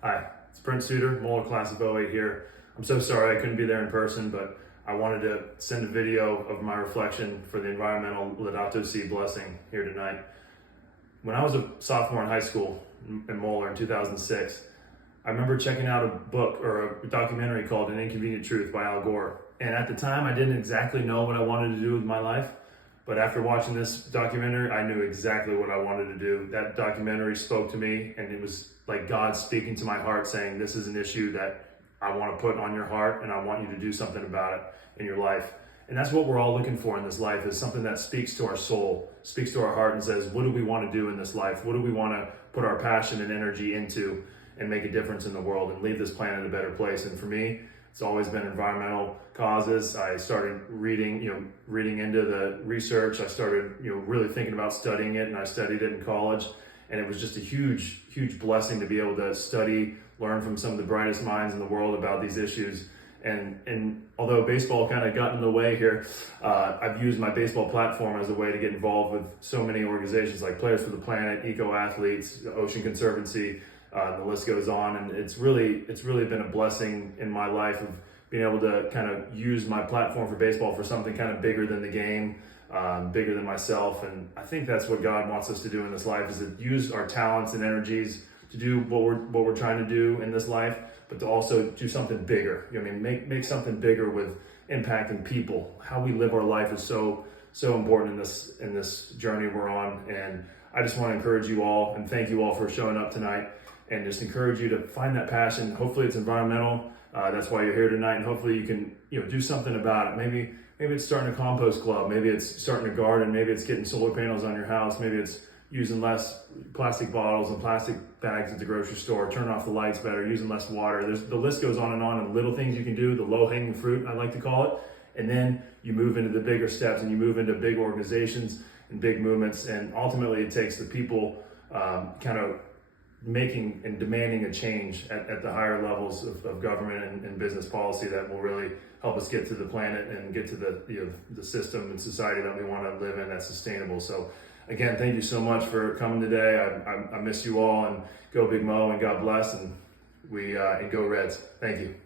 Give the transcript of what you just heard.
Hi, it's Brent Suter, Moeller Class of '08 here. I'm so sorry I couldn't be there in person, but I wanted to send a video of my reflection for the environmental Ladauto seed blessing here tonight. When I was a sophomore in high school in Moeller in 2006, I remember checking out a book or a documentary called An Inconvenient Truth by Al Gore. And at the time, I didn't exactly know what I wanted to do with my life. But after watching this documentary, I knew exactly what I wanted to do. That documentary spoke to me, and it was like God speaking to my heart saying, this is an issue that I want to put on your heart, and I want you to do something about it in your life. And that's what we're all looking for in this life, is something that speaks to our soul, speaks to our heart and says, what do we want to do in this life? What do we want to put our passion and energy into and make a difference in the world and leave this planet a better place? And for me, it's always been environmental causes. I started reading into the research. I started, really thinking about studying it, and I studied it in college. And it was just a huge, huge blessing to be able to study, learn from some of the brightest minds in the world about these issues. And although baseball kind of got in the way here, I've used my baseball platform as a way to get involved with so many organizations like Players for the Planet, Eco Athletes, Ocean Conservancy. The list goes on, and it's really been a blessing in my life of being able to kind of use my platform for baseball for something kind of bigger than the game, bigger than myself. And I think that's what God wants us to do in this life, is to use our talents and energies to do what we're trying to do in this life, but to also do something bigger. Make something bigger with impacting people. How we live our life is so important in this journey we're on. And I just want to encourage you all and thank you all for showing up tonight, and just encourage you to find that passion. Hopefully it's environmental. That's why you're here tonight, and hopefully you can do something about it. Maybe it's starting a compost club. Maybe it's starting a garden. Maybe it's getting solar panels on your house. Maybe it's using less plastic bottles and plastic bags at the grocery store, turning off the lights better, using less water. The list goes on and little things you can do, the low-hanging fruit, I like to call it. And then you move into the bigger steps, and you move into big organizations and big movements. And ultimately it takes the people kind of making and demanding a change at the higher levels of government and business policy that will really help us get to the planet and get to the system and society that we want to live in that's sustainable. So again, thank you so much for coming today. I miss you all, and go Big Mo, and God bless, and and go Reds. Thank you.